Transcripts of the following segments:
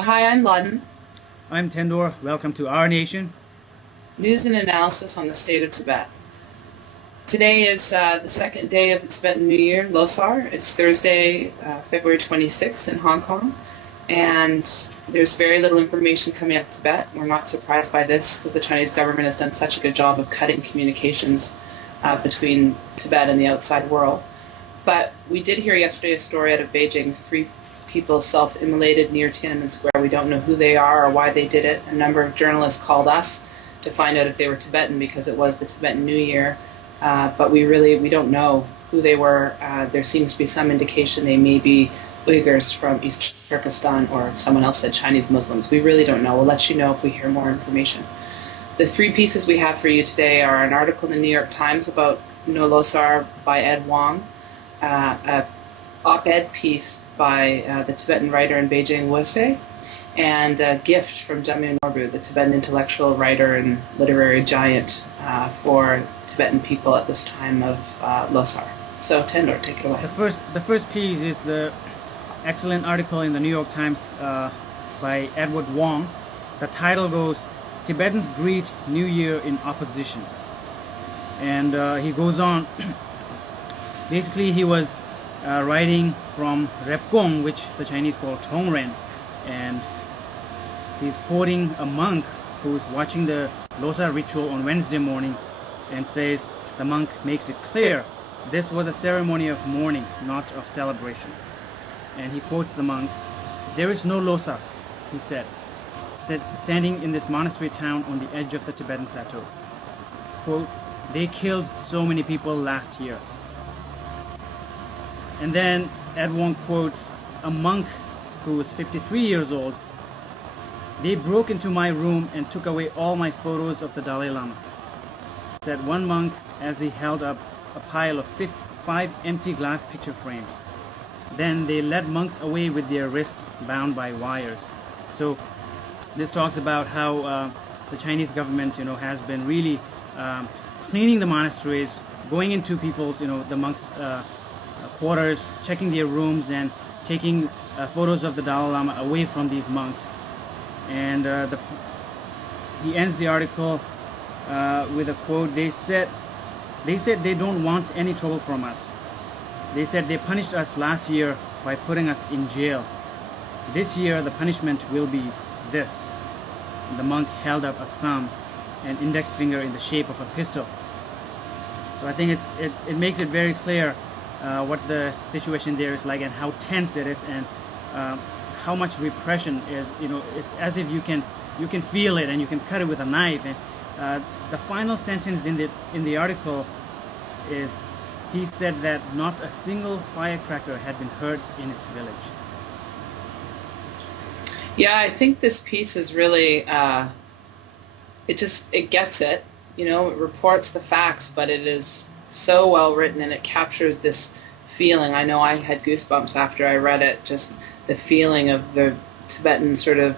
Hi, I'm Lhadon. I'm Tendor. Welcome to our nation. News and analysis on the state of Tibet. Today is the second day of the Tibetan New Year, Losar. It's Thursday, February 26th in Hong Kong. And there's very little information coming out of Tibet. We're not surprised by this because the Chinese government has done such a good job of cutting communications between Tibet and the outside world. But we did hear yesterday a story out of Beijing. 3 people self-immolated near Tiananmen Square. We don't know who they are or why they did it. A number of journalists called us to find out if they were Tibetan because it was the Tibetan New Year. But we don't know who they were. There seems to be some indication they may be Uyghurs from East Turkestan, or someone else said Chinese Muslims. We really don't know. We'll let you know if we hear more information. The 3 pieces we have for you today are an article in the New York Times about No Losar by Ed Wong, a op-ed piece by the Tibetan writer in Beijing, Wu Se, and a gift from Jamyang Norbu, the Tibetan intellectual writer and literary giant for Tibetan people at this time of Losar. So Tendor, take it away. The first piece is the excellent article in the New York Times by Edward Wong. The title goes, "Tibetans Greet New Year in Opposition." And he goes on, basically he was writing from Repgong, which the Chinese call Tongren, and he's quoting a monk who's watching the Losar ritual on Wednesday morning and says, the monk makes it clear this was a ceremony of mourning, not of celebration. And he quotes the monk, "There is no Losar," he said, standing in this monastery town on the edge of the Tibetan plateau. Quote, "They killed so many people last year." And then Ed Wong quotes a monk who was 53 years old. "They broke into my room and took away all my photos of the Dalai Lama," said one monk as he held up a pile of 5 empty glass picture frames. Then they led monks away with their wrists bound by wires. So this talks about how the Chinese government, has been really cleaning the monasteries, going into people's, the monks' quarters, checking their rooms, and taking photos of the Dalai Lama away from these monks. And he ends the article with a quote. They said they don't want any trouble from us. They said they punished us last year by putting us in jail. This year the punishment will be this. The monk held up a thumb and index finger in the shape of a pistol. So I think it makes it very clear what the situation there is like and how tense it is, and how much repression is. It's as if you can feel it and you can cut it with a knife. And the final sentence in the article is, he said that not a single firecracker had been heard in his village. Yeah, I think this piece is really it gets it. It reports the facts, but it is so well written and it captures this feeling. I know I had goosebumps after I read it, just the feeling of the Tibetan sort of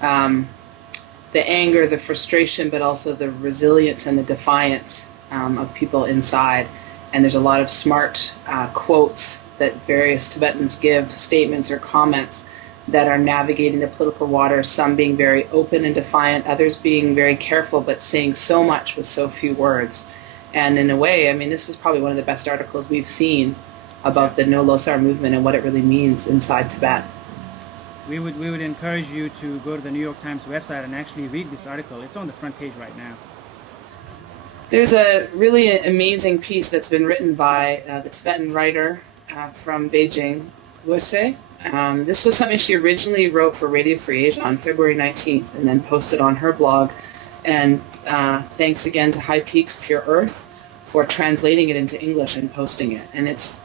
the anger, the frustration, but also the resilience and the defiance of people inside. And there's a lot of smart quotes that various Tibetans give, statements or comments that are navigating the political waters, some being very open and defiant, others being very careful but saying so much with so few words. And in a way, I mean, this is probably one of the best articles we've seen about the No Losar movement and what it really means inside Tibet. We would encourage you to go to the New York Times website and actually read this article. It's on the front page right now. There's a really amazing piece that's been written by the Tibetan writer from Beijing, Wu Se. This was something she originally wrote for Radio Free Asia on February 19th and then posted on her blog. And thanks again to High Peaks Pure Earth for translating it into English and posting it. And it's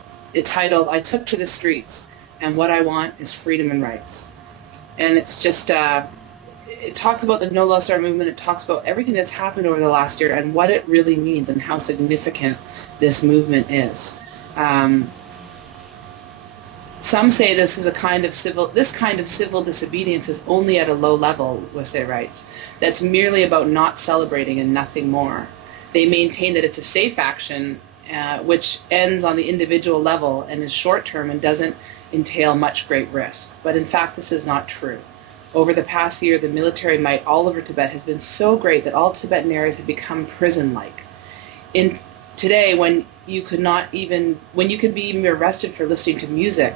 titled, "I Took to the Streets, and What I Want is Freedom and Rights." And it's just, it talks about the No Losar movement, it talks about everything that's happened over the last year and what it really means and how significant this movement is. Some say this kind of civil disobedience is only at a low level, Wu Se writes. That's merely about not celebrating and nothing more. They maintain that it's a safe action which ends on the individual level and is short-term and doesn't entail much great risk. But in fact, this is not true. over the past year, the military might all over Tibet has been so great that all Tibetan areas have become prison-like. In today, when you could be even arrested for listening to music,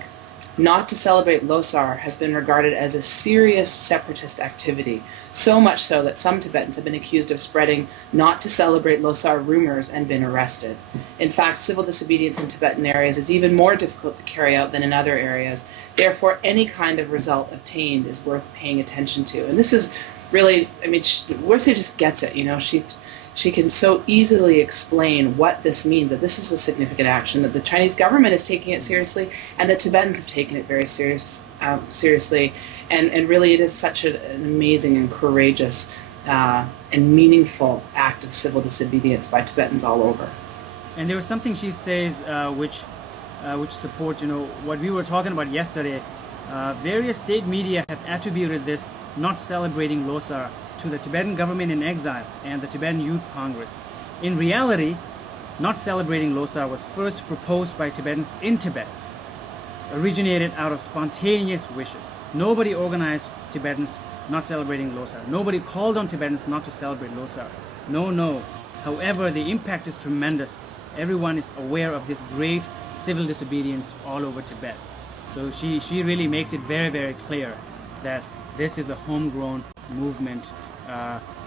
not to celebrate Losar has been regarded as a serious separatist activity. So much so that some Tibetans have been accused of spreading not to celebrate Losar rumors and been arrested. In fact, civil disobedience in Tibetan areas is even more difficult to carry out than in other areas. Therefore, any kind of result obtained is worth paying attention to. And this is really, I mean, Worsay just gets it, you know. She can so easily explain what this means, that this is a significant action, that the Chinese government is taking it seriously, and the Tibetans have taken it very seriously. And really it is such an amazing and courageous and meaningful act of civil disobedience by Tibetans all over. And there was something she says which support, you know, what we were talking about yesterday. Various state media have attributed this not celebrating Losar to the Tibetan government in exile and the Tibetan Youth Congress. In reality, not celebrating Losar was first proposed by Tibetans in Tibet, originated out of spontaneous wishes. Nobody organized Tibetans not celebrating Losar. Nobody called on Tibetans not to celebrate Losar. No. However, the impact is tremendous. Everyone is aware of this great civil disobedience all over Tibet. So she really makes it very, very clear that this is a homegrown movement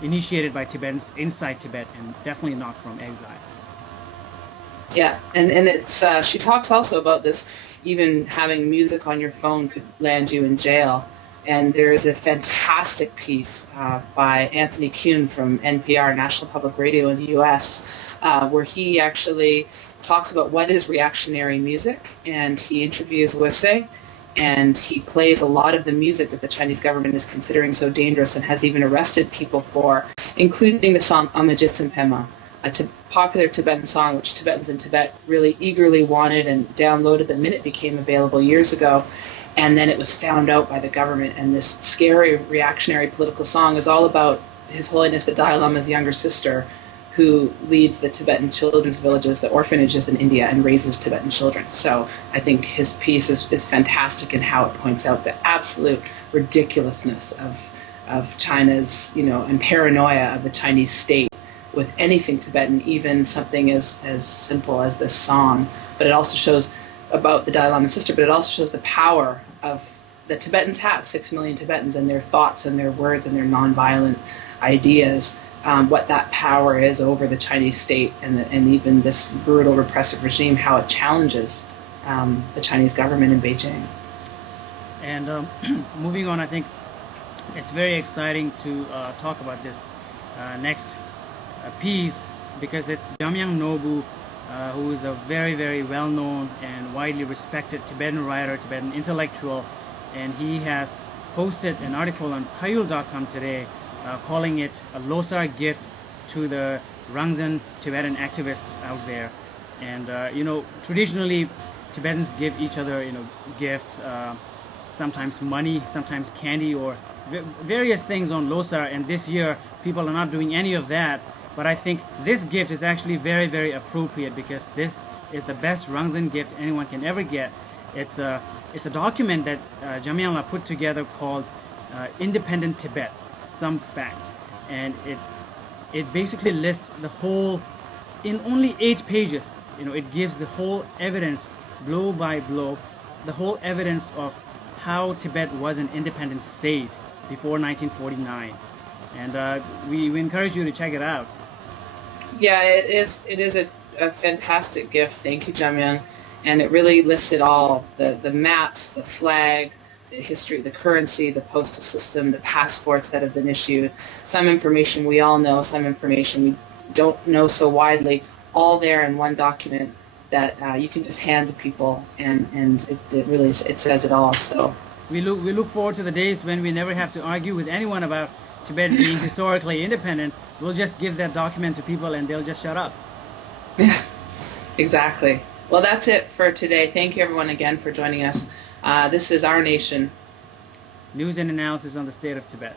initiated by Tibetans inside Tibet and definitely not from exile. Yeah, and it's she talks also about this, even having music on your phone could land you in jail. And there is a fantastic piece by Anthony Kuhn from NPR, National Public Radio in the U.S., where he actually talks about what is reactionary music, and he interviews Worsay, and he plays a lot of the music that the Chinese government is considering so dangerous and has even arrested people for, including the song Amajitsim Pema, a popular Tibetan song which Tibetans in Tibet really eagerly wanted and downloaded the minute it became available years ago. And then it was found out by the government, and this scary reactionary political song is all about His Holiness the Dalai Lama's younger sister, who leads the Tibetan children's villages, the orphanages in India, and raises Tibetan children. So I think his piece is fantastic in how it points out the absolute ridiculousness of China's, you know, and paranoia of the Chinese state with anything Tibetan, even something as simple as this song. But it also shows about the Dalai Lama's sister, but it also shows the power of that Tibetans have, 6 million Tibetans, and their thoughts and their words and their nonviolent ideas, what that power is over the Chinese state and even this brutal repressive regime, how it challenges the Chinese government in Beijing. And moving on, I think it's very exciting to talk about this next piece, because it's Jamyang Nobu, who is a very, very well-known and widely respected Tibetan writer, Tibetan intellectual, and he has posted an article on Payul.com today calling it a Losar gift to the Rangzhen Tibetan activists out there. And you know, traditionally Tibetans give each other, you know, gifts, sometimes money, sometimes candy, or various things on Losar, and this year people are not doing any of that. But I think this gift is actually very, very appropriate, because this is the best Rangzhen gift anyone can ever get. It's a document that Jamyang put together called Independent Tibet, Some Facts. And it basically lists the whole, in only 8 pages, you know, it gives the whole evidence, blow by blow, the whole evidence of how Tibet was an independent state before 1949. And we encourage you to check it out. Yeah, it is a fantastic gift. Thank you, Jamyang. And it really lists it all, the maps, the flag, the history, the currency, the postal system, the passports that have been issued, some information we all know, some information we don't know so widely, all there in one document that you can just hand to people, and it really says it all. So we look forward to the days when we never have to argue with anyone about Tibet being historically independent. We'll just give that document to people and they'll just shut up. Yeah, exactly. Well, that's it for today. Thank you, everyone, again for joining us. This is Our Nation. News and analysis on the state of Tibet.